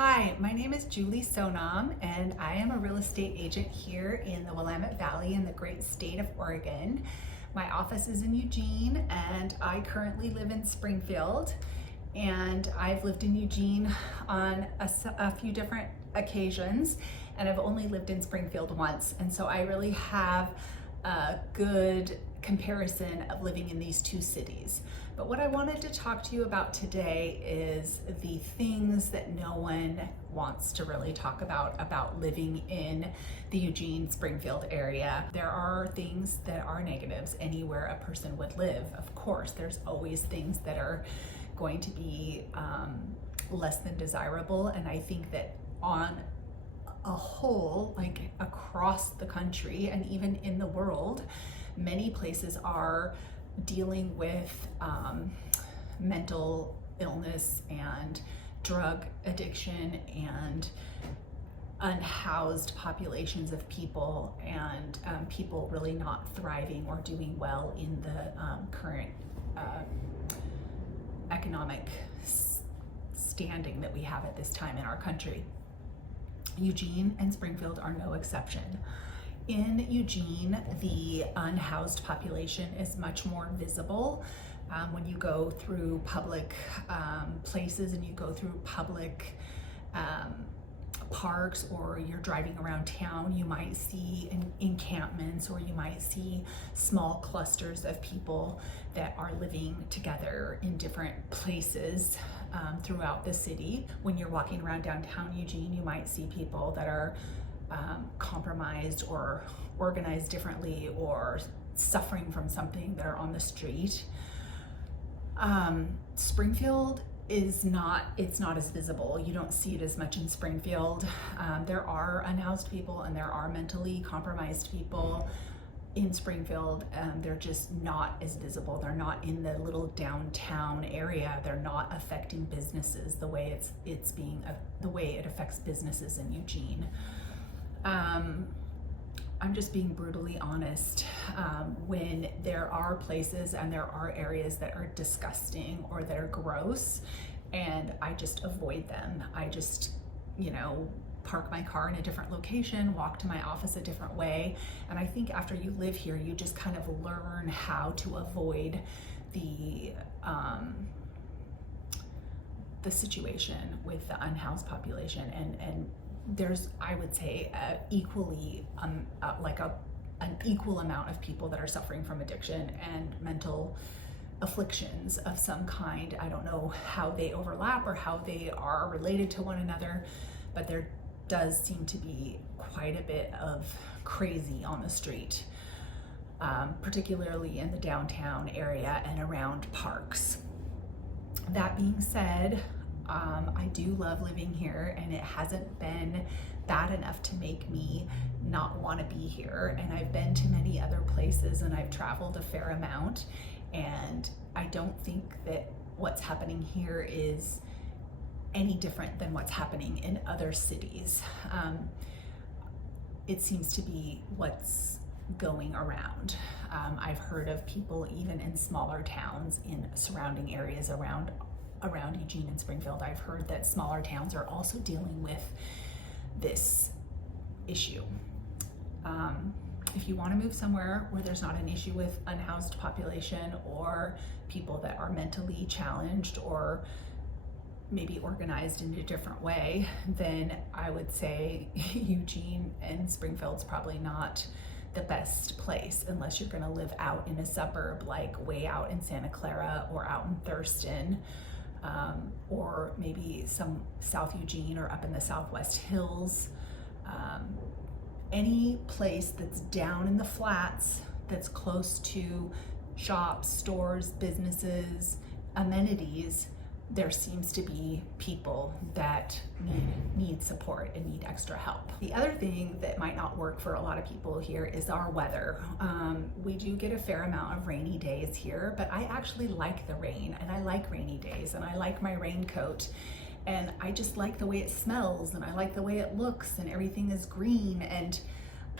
Hi, my name is Julie Sonam, and I am a real estate agent here in the Willamette Valley in the great state of Oregon. My office is in Eugene, and I currently live in Springfield. And I've lived in Eugene on a few different occasions, and I've only lived in Springfield once. And so I really have a good comparison of living in these two cities. But what I wanted to talk to you about today is the things that no one wants to really talk about living in the Eugene Springfield area. There are things that are negatives anywhere a person would live. Of course, there's always things that are going to be less than desirable. And I think that on a whole, like across the country and even in the world, many places are dealing with mental illness and drug addiction and unhoused populations of people, and people really not thriving or doing well in the current economic standing that we have at this time in our country. Eugene and Springfield are no exception. In Eugene, the unhoused population is much more visible. When you go through public places and you go through public parks, or you're driving around town, you might see encampments, or you might see small clusters of people that are living together in different places throughout the city. When you're walking around downtown Eugene, you might see people that are compromised or organized differently or suffering from something that are on the street. Springfield is not as visible. You don't see it as much in Springfield. There are unhoused people and there are mentally compromised people in Springfield. They're just not as visible. They're not in the little downtown area. They're not affecting businesses the way the way it affects businesses in Eugene. I'm just being brutally honest. When there are places and there are areas that are disgusting or that are gross, and I just avoid them. I just, park my car in a different location, walk to my office a different way. And I think after you live here, you just kind of learn how to avoid the situation with the unhoused population, and there's, I would say, equally an equal amount of people that are suffering from addiction and mental afflictions of some kind. I don't know how they overlap or how they are related to one another, but there does seem to be quite a bit of crazy on the street, particularly in the downtown area and around parks. That being said, I do love living here, and it hasn't been bad enough to make me not want to be here. And I've been to many other places and I've traveled a fair amount, and I don't think that what's happening here is any different than what's happening in other cities. It seems to be what's going around. I've heard of people even in smaller towns in surrounding areas around Eugene and Springfield. I've heard that smaller towns are also dealing with this issue. If you want to move somewhere where there's not an issue with unhoused population or people that are mentally challenged or maybe organized in a different way, then I would say Eugene and Springfield's probably not the best place unless you're going to live out in a suburb, like way out in Santa Clara or out in Thurston. Or maybe some South Eugene or up in the Southwest Hills. Any place that's down in the flats, that's close to shops, stores, businesses, amenities, there seems to be people that need support and need extra help. The other thing that might not work for a lot of people here is our weather. We do get a fair amount of rainy days here, but I actually like the rain, and I like rainy days, and I like my raincoat, and I just like the way it smells, and I like the way it looks, and everything is green, and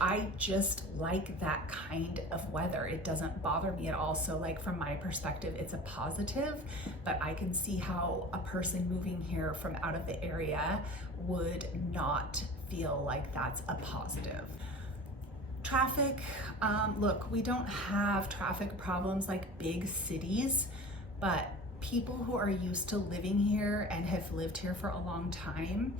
I just like that kind of weather. It doesn't bother me at all. So like from my perspective, it's a positive, but I can see how a person moving here from out of the area would not feel like that's a positive. Traffic, look, we don't have traffic problems like big cities, but people who are used to living here and have lived here for a long time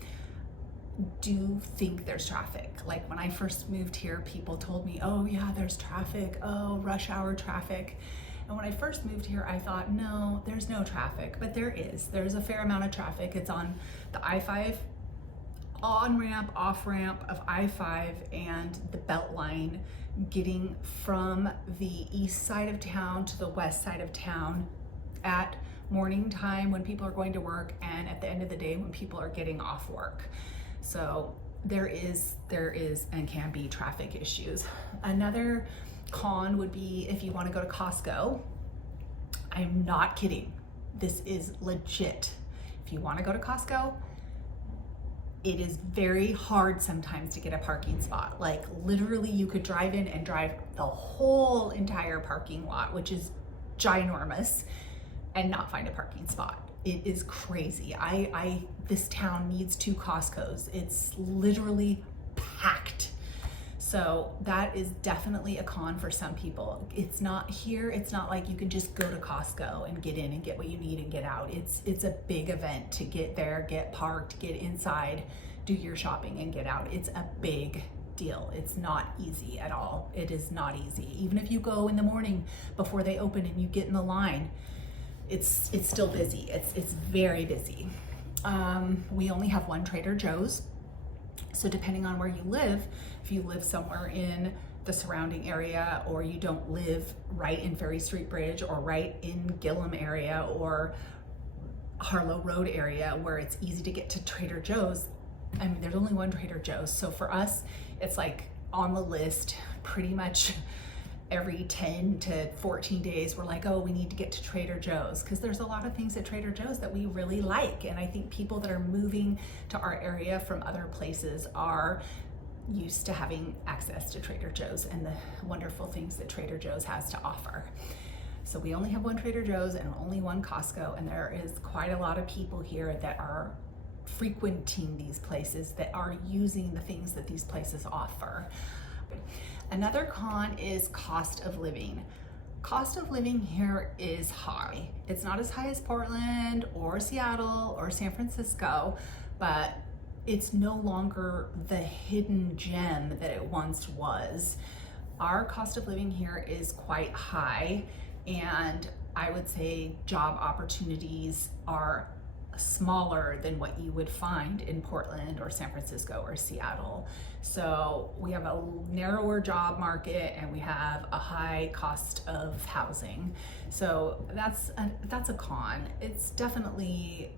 do think there's traffic. Like when I first moved here, people told me, oh yeah, there's traffic, oh, rush hour traffic. And when I first moved here, I thought, no, there's no traffic, but there is. There's a fair amount of traffic. It's on the I-5 on-ramp, off-ramp of I-5 and the Beltline, getting from the east side of town to the west side of town at morning time when people are going to work and at the end of the day when people are getting off work. So there is and can be traffic issues. Another con would be if you want to go to Costco. I'm not kidding. This is legit. If you want to go to Costco, it is very hard sometimes to get a parking spot. Like literally you could drive in and drive the whole entire parking lot, which is ginormous, and not find a parking spot. It is crazy. This town needs 2 Costco's. It's literally packed. So that is definitely a con for some people. It's not here. It's not like you can just go to Costco and get in and get what you need and get out. It's a big event to get there, get parked, get inside, do your shopping and get out. It's a big deal. It's not easy at all. It is not easy. Even if you go in the morning before they open and you get in the line, it's still busy. It's very busy. We only have 1 Trader Joe's. So depending on where you live, if you live somewhere in the surrounding area, or you don't live right in Ferry Street Bridge or right in Gillum area or Harlow Road area where it's easy to get to Trader Joe's, I mean, there's only 1 Trader Joe's. So for us, it's like on the list pretty much every 10 to 14 days. We're like, oh, we need to get to Trader Joe's, because there's a lot of things at Trader Joe's that we really like. And I think people that are moving to our area from other places are used to having access to Trader Joe's and the wonderful things that Trader Joe's has to offer. So we only have 1 Trader Joe's and only 1 Costco, and there is quite a lot of people here that are frequenting these places, that are using the things that these places offer. Another con is cost of living. Cost of living here is high. It's not as high as Portland or Seattle or San Francisco, but it's no longer the hidden gem that it once was. Our cost of living here is quite high, and I would say job opportunities are smaller than what you would find in Portland or San Francisco or Seattle. So we have a narrower job market and we have a high cost of housing. So that's a con. It's definitely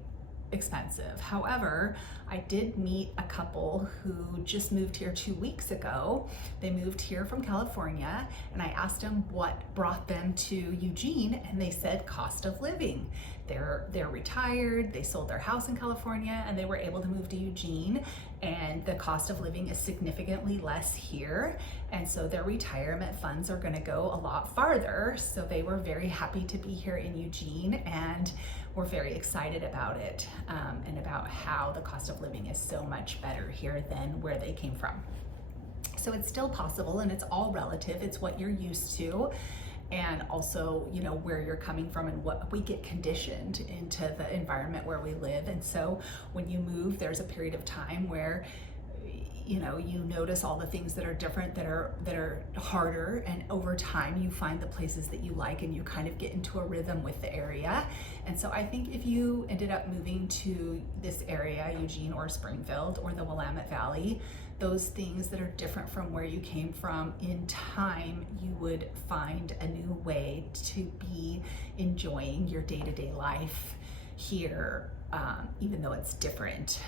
expensive. However, I did meet a couple who just moved here 2 weeks ago. They moved here from California, and I asked them what brought them to Eugene, and they said cost of living. They're retired, they sold their house in California, and they were able to move to Eugene, and the cost of living is significantly less here, and so their retirement funds are going to go a lot farther. So they were very happy to be here in Eugene, and we're very excited about it, and about how the cost of living is so much better here than where they came from. So it's still possible, and it's all relative. It's what you're used to, and also, you know, where you're coming from and what we get conditioned into the environment where we live. And so when you move, there's a period of time where, you know, you notice all the things that are different, that are harder, and over time you find the places that you like and you kind of get into a rhythm with the area. And so I think if you ended up moving to this area, Eugene or Springfield or the Willamette Valley, those things that are different from where you came from, in time you would find a new way to be enjoying your day-to-day life here, even though it's different.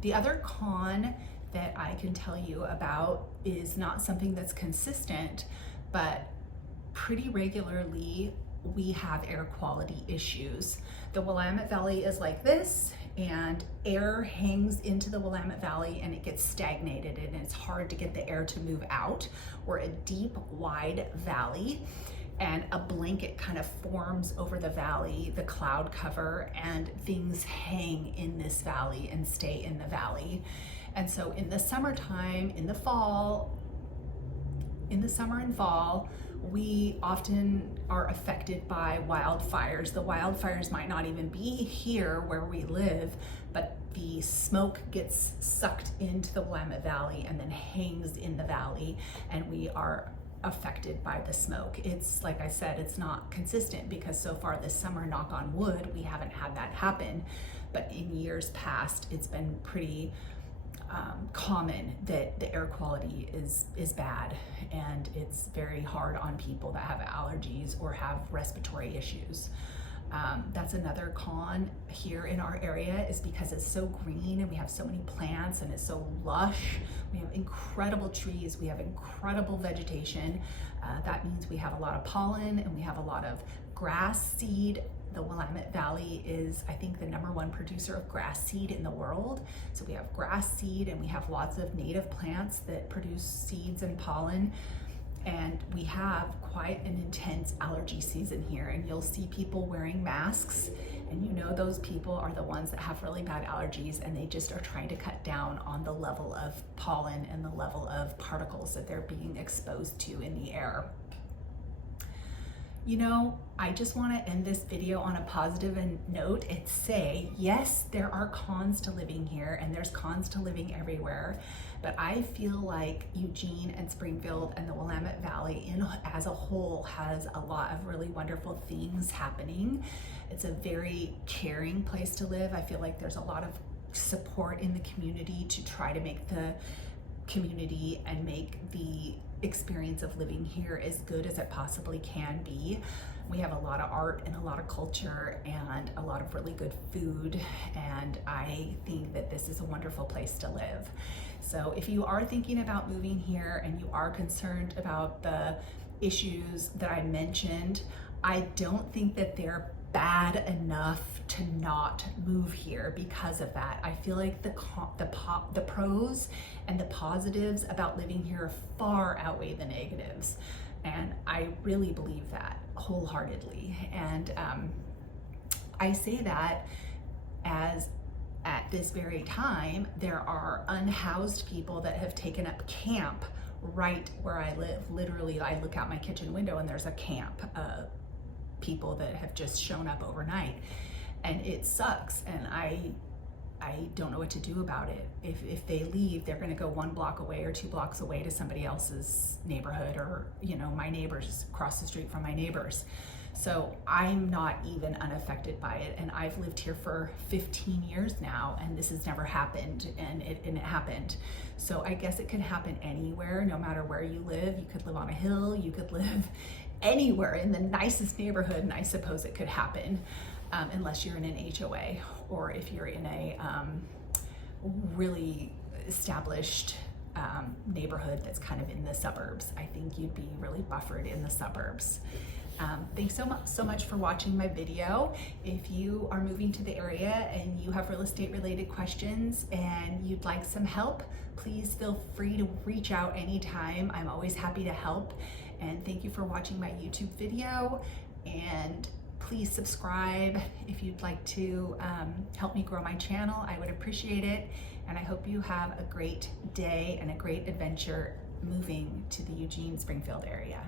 The other con that I can tell you about is not something that's consistent, but pretty regularly we have air quality issues. The Willamette Valley is like this, and air hangs into the Willamette Valley and it gets stagnated, and it's hard to get the air to move out. We're a deep, wide valley, and a blanket kind of forms over the valley, the cloud cover, and things hang in this valley and stay in the valley. And so in the summertime, in the summer and fall, we often are affected by wildfires. The wildfires might not even be here where we live, but the smoke gets sucked into the Willamette Valley and then hangs in the valley, and we are affected by the smoke. It's, like I said, it's not consistent because so far this summer, knock on wood, we haven't had that happen. But in years past, it's been pretty common that the air quality is bad, and it's very hard on people that have allergies or have respiratory issues. That's another con here in our area, is because it's so green and we have so many plants and it's so lush. We have incredible trees, we have incredible vegetation. That means we have a lot of pollen and we have a lot of grass seed. The Willamette Valley is, I think, the #1 producer of grass seed in the world. So we have grass seed and we have lots of native plants that produce seeds and pollen. And we have quite an intense allergy season here, and you'll see people wearing masks, and you know those people are the ones that have really bad allergies, and they just are trying to cut down on the level of pollen and the level of particles that they're being exposed to in the air. You know, I just want to end this video on a positive note and say, yes, there are cons to living here, and there's cons to living everywhere, but I feel like Eugene and Springfield and the Willamette Valley as a whole has a lot of really wonderful things happening. It's a very caring place to live. I feel like there's a lot of support in the community to try to make the community and make the experience of living here as good as it possibly can be. We have a lot of art and a lot of culture and a lot of really good food, and I think that this is a wonderful place to live. So if you are thinking about moving here and you are concerned about the issues that I mentioned, I don't think that they're bad enough to not move here because of that. I feel like the pros and the positives about living here far outweigh the negatives, and I really believe that wholeheartedly. And I say that as at this very time there are unhoused people that have taken up camp right where I live. Literally, I look out my kitchen window and there's a camp of people that have just shown up overnight, and it sucks, and I don't know what to do about it. If they leave, they're going to go 1 block away or 2 blocks away to somebody else's neighborhood, or my neighbors across the street from my neighbors. So I'm not even unaffected by it, and I've lived here for 15 years now, and this has never happened, and it happened. So I guess it can happen anywhere, no matter where you live. You could live on a hill, you could live anywhere in the nicest neighborhood, and I suppose it could happen, unless you're in an HOA, or if you're in a really established neighborhood that's kind of in the suburbs. I think you'd be really buffered in the suburbs. Thanks so much for watching my video. If you are moving to the area and you have real estate related questions and you'd like some help, please feel free to reach out anytime. I'm always happy to help. And thank you for watching my YouTube video, and please subscribe if you'd like to help me grow my channel. I would appreciate it, and I hope you have a great day and a great adventure moving to the Eugene Springfield area.